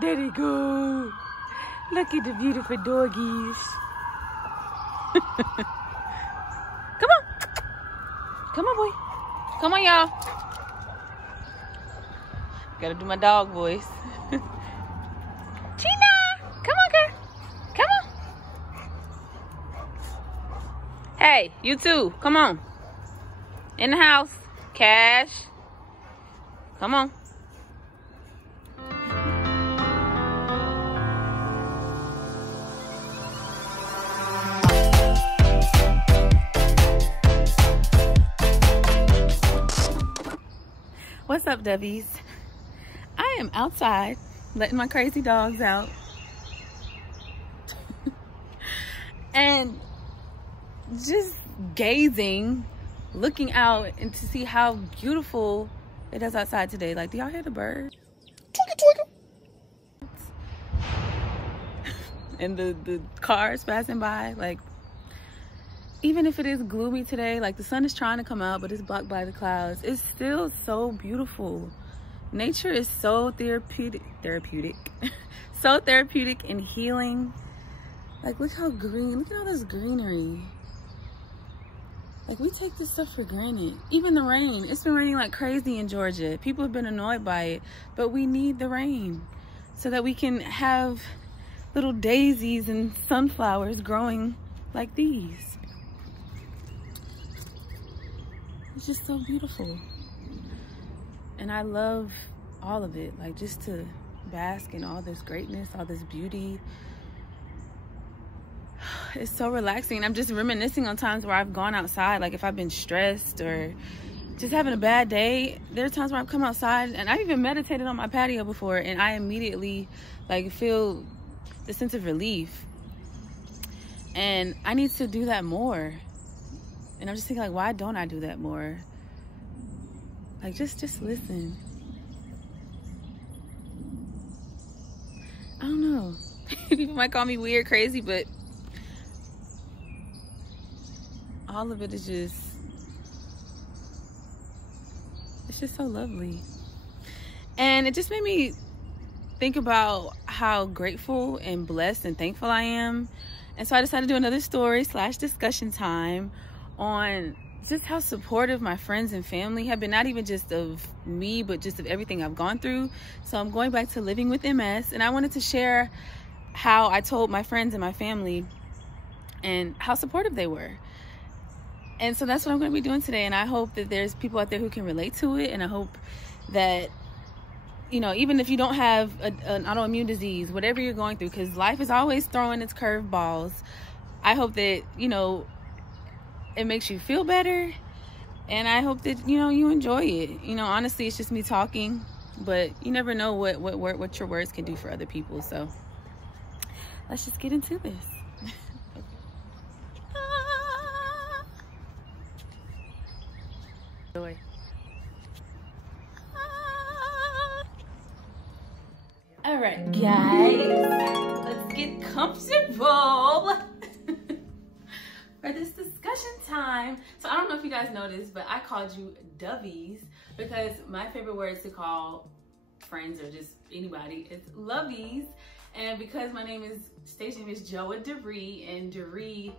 There they go. Look at the beautiful doggies. Come on. Come on, boy. Come on, y'all. Gotta do my dog voice. Tina! Come on, girl. Come on. Hey, you too. Come on. In the house. Cash. Come on. What's up, Dubbies? I am outside letting my crazy dogs out. And just gazing, looking out and to see how beautiful it is outside today. Like, do y'all hear the birds? Twinkle, twinkle. And the cars passing by. Like, even if it is gloomy today, like the sun is trying to come out, but it's blocked by the clouds, it's still so beautiful. Nature is so therapeutic, so therapeutic and healing. Like, look how green, look at all this greenery. Like, we take this stuff for granted. Even the rain, it's been raining like crazy in Georgia. People have been annoyed by it, but we need the rain so that we can have little daisies and sunflowers growing like these. It's just so beautiful. And I love all of it. Like, just to bask in all this greatness, all this beauty. It's so relaxing. I'm just reminiscing on times where I've gone outside. Like, if I've been stressed or just having a bad day, there are times where I've come outside and I've even meditated on my patio before, and I immediately like feel the sense of relief. And I need to do that more. And I'm just thinking, like, why don't I do that more? Like, just listen. I don't know. People might call me weird, crazy, but all of it is just, it's just so lovely. And it just made me think about how grateful and blessed and thankful I am. And so I decided to do another story / discussion time on just how supportive my friends and family have been, not even just of me, but just of everything I've gone through. So I'm going back to living with MS, and I wanted to share how I told my friends and my family and how supportive they were. And so that's what I'm going to be doing today. And I hope that there's people out there who can relate to it. And I hope that, you know, even if you don't have an autoimmune disease, whatever you're going through, because life is always throwing its curveballs, I hope that, you know, it makes you feel better. And I hope that, you know, you enjoy it. You know, honestly, it's just me talking, but you never know what your words can do for other people. So let's just get into this. All right, guys, let's get comfortable for this discussion time. So I don't know if you guys noticed, but I called you Dovies because my favorite words to call friends or just anybody is lovies. And because my stage name is Joa Derri, and Derri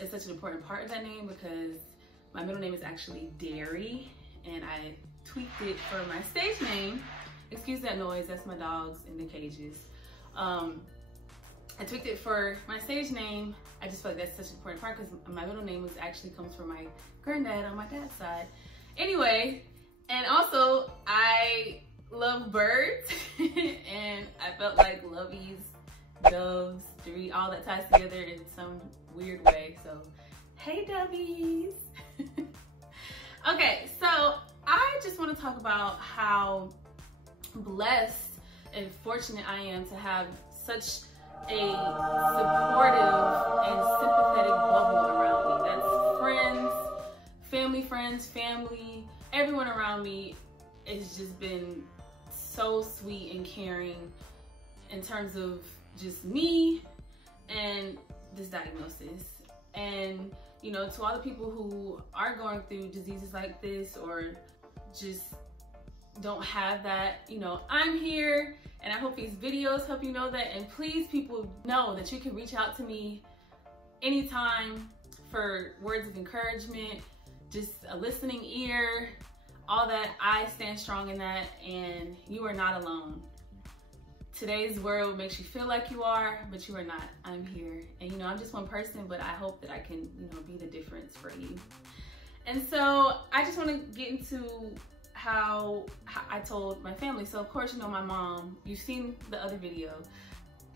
is such an important part of that name because my middle name is actually Derri, and I tweaked it for my stage name. Excuse that noise, that's my dogs in the cages. I tweaked it for my stage name. I just feel like that's such an important part because my middle name actually comes from my granddad on my dad's side. Anyway, and also I love birds and I felt like lovies, doves, Derri, all that ties together in some weird way. So, hey Dovies. Okay, so I just want to talk about how blessed and fortunate I am to have such a supportive and sympathetic bubble around me. That's friends, family, everyone around me has just been so sweet and caring in terms of just me and this diagnosis. And, you know, to all the people who are going through diseases like this or just don't have that, you know, I'm here And I hope these videos help you know that. And please, people, know that you can reach out to me anytime for words of encouragement, just a listening ear, all that. I stand strong in that, and you are not alone. Today's world makes you feel like you are, but you are not. I'm here. And you know, I'm just one person, but I hope that I can, you know, be the difference for you. And so I just want to get into how I told my family. So of course, you know, my mom, you've seen the other video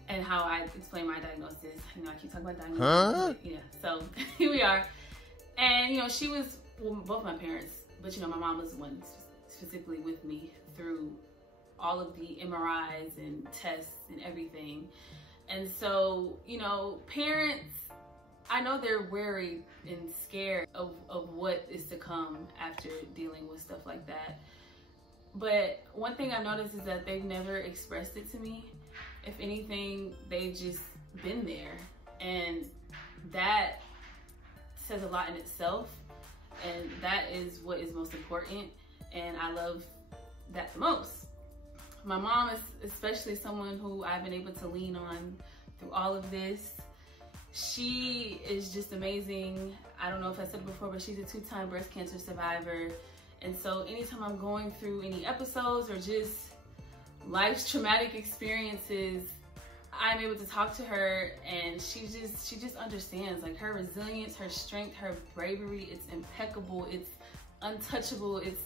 and how I explained my diagnosis. You know, I keep talking about diagnosis. Yeah, so here we are. And you know, she was, well, both my parents, but you know, my mom was the one specifically with me through all of the MRIs and tests and everything. And so, you know, parents, I know they're worried and scared of what is to come after dealing with stuff like that. But one thing I've noticed is that they've never expressed it to me. If anything, they've just been there. And that says a lot in itself. And that is what is most important. And I love that the most. My mom is especially someone who I've been able to lean on through all of this. She is just amazing. I don't know if I said it before, but she's a 2-time breast cancer survivor. And so anytime I'm going through any episodes or just life's traumatic experiences, I'm able to talk to her, and she just understands. Like, her resilience, her strength, her bravery, it's impeccable, it's untouchable, it's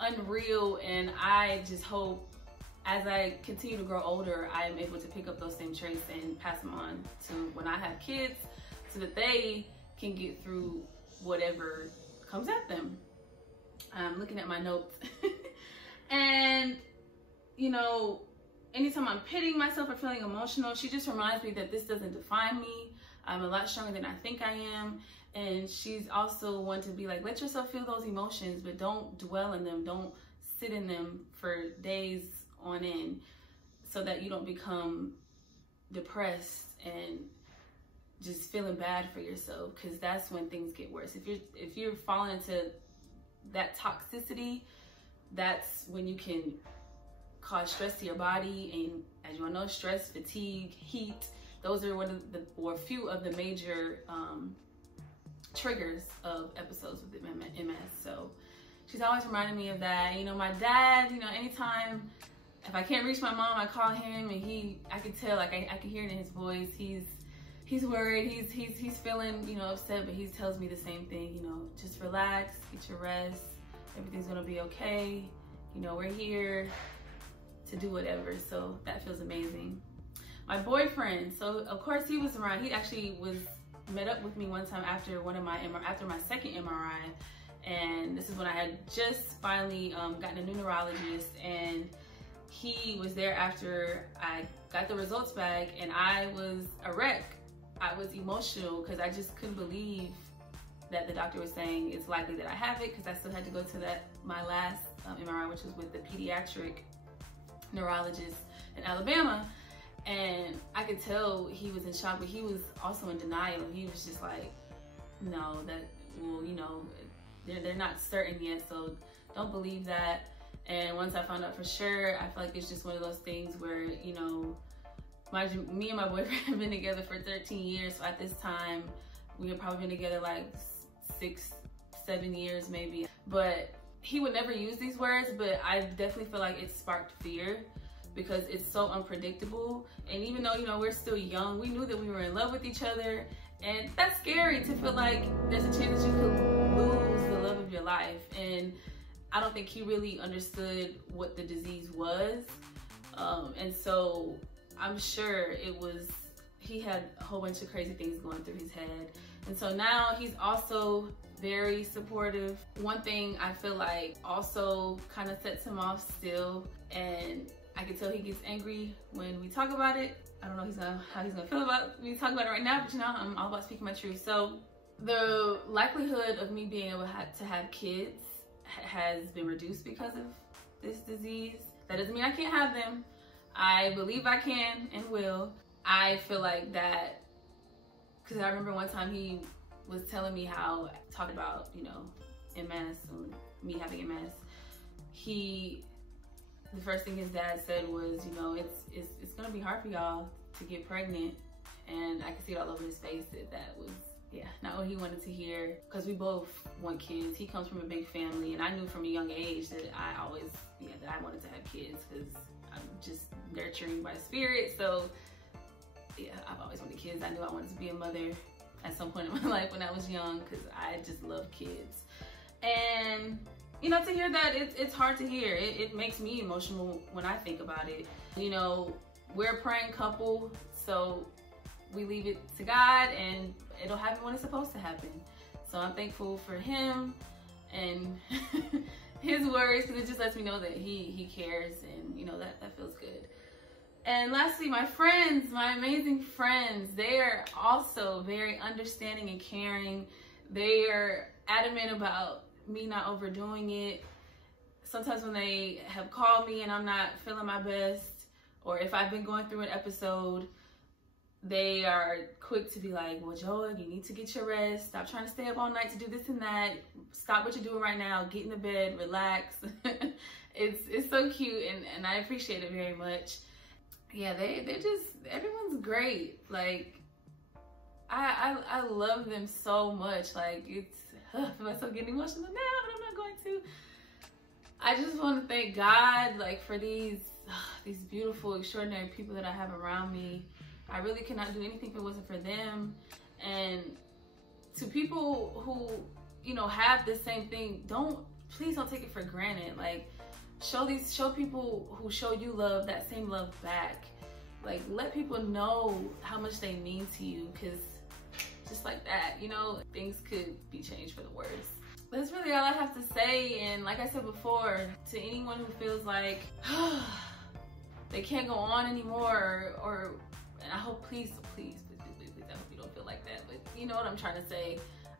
unreal. And I just hope as I continue to grow older, I am able to pick up those same traits and pass them on to when I have kids, so that they can get through whatever comes at them. I'm looking at my notes. And, you know, anytime I'm pitting myself or feeling emotional, she just reminds me that this doesn't define me. I'm a lot stronger than I think I am. And she's also one to be like, let yourself feel those emotions, but don't dwell in them. Don't sit in them for days on end, so that you don't become depressed and just feeling bad for yourself, because that's when things get worse. If you're falling into that toxicity, that's when you can cause stress to your body. And as you all know, stress, fatigue, heat, those are one of the, or a few of the major triggers of episodes with MS. So she's always reminding me of that. You know, my dad, you know, anytime if I can't reach my mom, I call him, and I can tell, like I can hear it in his voice. He's worried, he's feeling, you know, upset, but he tells me the same thing, you know, just relax, get your rest, everything's gonna be okay. You know, we're here to do whatever. So that feels amazing. My boyfriend, so of course he was around. He actually met up with me one time after my second MRI, and this is when I had just finally gotten a new neurologist, and he was there after I got the results back, and I was a wreck. I was emotional because I just couldn't believe that the doctor was saying it's likely that I have it, because I still had to go to my last MRI, which was with the pediatric neurologist in Alabama. And I could tell he was in shock, but he was also in denial. He was just like, no, well, you know, they're not certain yet, so don't believe that. And once I found out for sure, I feel like it's just one of those things where, you know, me and my boyfriend have been together for 13 years. So at this time, we had probably been together like 6-7 years maybe. But he would never use these words, but I definitely feel like it sparked fear, because it's so unpredictable. And even though, you know, we're still young, we knew that we were in love with each other. And that's scary, to feel like there's a chance that you could lose the love of your life. And I don't think he really understood what the disease was. And so I'm sure he had a whole bunch of crazy things going through his head. And so now he's also very supportive. One thing I feel like also kind of sets him off still, and I can tell he gets angry when we talk about it. I don't know how he's gonna feel about me talking about it right now, but you know, I'm all about speaking my truth. So the likelihood of me being able to have kids has been reduced because of this disease. That doesn't mean I can't have them. I believe I can and will. I feel like that, because I remember one time he was telling me how, talked about, you know, MS and me having MS. He the first thing his dad said was, you know, it's gonna be hard for y'all to get pregnant. And I could see it all over his face that was, yeah, not what he wanted to hear, because we both want kids. He comes from a big family, and I knew from a young age that I always, that I wanted to have kids, because I'm just nurturing by spirit. So yeah, I've always wanted kids. I knew I wanted to be a mother at some point in my life when I was young, because I just love kids. And you know, to hear that, it's hard to hear. It makes me emotional when I think about it. You know, we're a praying couple, so we leave it to God, and it'll happen when it's supposed to happen. So I'm thankful for him and his words, because it just lets me know that he cares, and you know, that feels good. And lastly, my friends, my amazing friends, they are also very understanding and caring. They are adamant about me not overdoing it. Sometimes when they have called me and I'm not feeling my best, or if I've been going through an episode, they are quick to be like, well, Joa, you need to get your rest. Stop trying to stay up all night to do this and that. Stop what you're doing right now. Get in the bed, relax. It's so cute, and I appreciate it very much. Yeah, they're just, everyone's great. Like, I love them so much. Like, I feel like I'm getting emotional now, but I'm not going to. I just want to thank God, like, for these beautiful, extraordinary people that I have around me. I really could not do anything if it wasn't for them. And to people who, you know, have the same thing, please don't take it for granted. Like, show people who show you love, that same love back. Like, let people know how much they mean to you, because just like that, you know, things could be changed for the worse. That's really all I have to say. And like I said before, to anyone who feels like they can't go on anymore, and I hope, please, I hope you don't feel like that, but you know what I'm trying to say.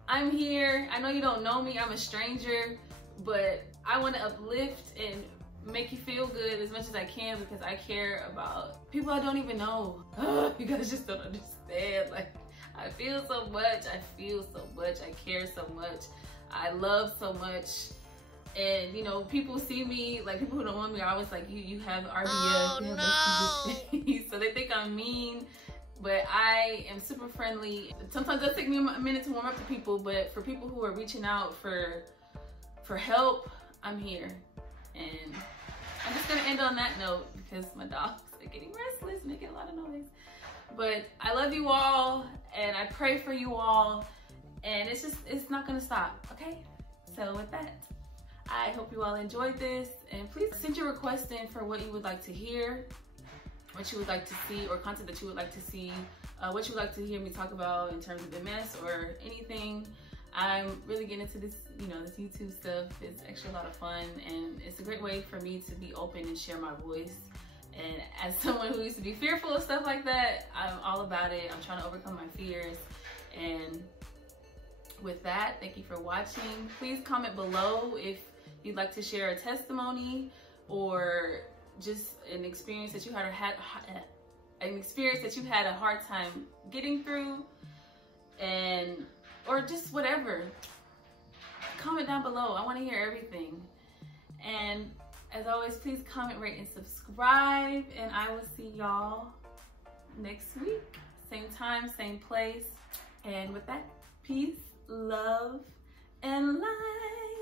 I'm here. I know you don't know me. I'm a stranger, but I want to uplift and make you feel good as much as I can, because I care about people I don't even know. You guys just don't understand. Like, I feel so much. I care so much. I love so much. And you know, people see me, like, people who don't want me are always like, you have RBF, you have no. So they think I'm mean, but I am super friendly. Sometimes it does take me a minute to warm up to people, but for people who are reaching out for help, I'm here. And I'm just gonna end on that note, because my dogs are getting restless, making a lot of noise. But I love you all, and I pray for you all, and it's not gonna stop, okay? So with that, I hope you all enjoyed this, and please send your requests in for what you would like to hear, what you would like to see, or content that you would like to see, what you would like to hear me talk about in terms of MS or anything. I'm really getting into this, you know, this YouTube stuff. It's actually a lot of fun, and it's a great way for me to be open and share my voice. And as someone who used to be fearful of stuff like that, I'm all about it. I'm trying to overcome my fears. And with that, thank you for watching. Please comment below if you'd like to share a testimony, or just an experience that you had a hard time getting through, or just whatever. Comment down below. I want to hear everything. And as always, please comment, rate, and subscribe, and I will see y'all next week. Same time, same place. And with that, peace, love, and light.